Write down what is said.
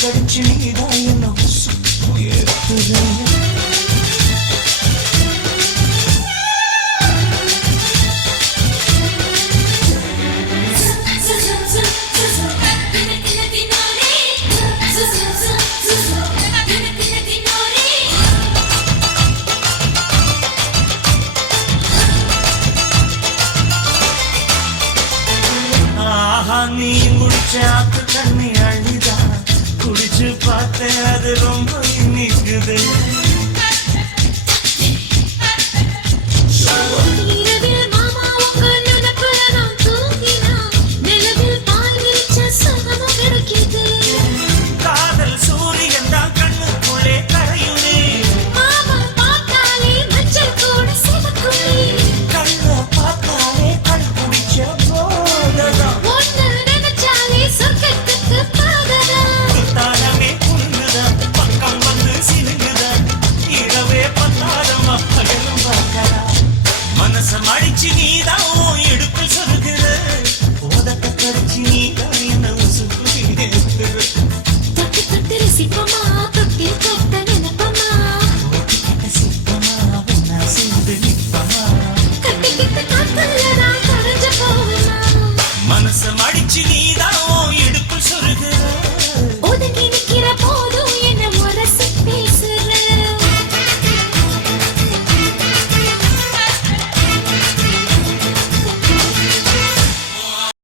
கடிச்சு நீதான் என்ன நீ குடிச்சாக்கு தண்ணி அழுதான் குடிச்சு பார்த்தேன் அது ரொம்ப இனிக்குது மடிச்சு நீதான் எடுப்பில் சொல்லுகிற போதத்தை கடிச்சு நீதான் என்ன உசுக்கு தொட்டு தொட்டு ரசிப்பமா தொட்டி தொட்ட நினைப்பமா சிப்பமா ஒன்னா சேர்ந்து நிற்பமா கட்டிக்கிட்ட காத்தல்லடா கரைஞ்ச போவமா மனச மடிச்சு நீதான் எடுப்பில் சொல்லுகிற ஒதுங்கி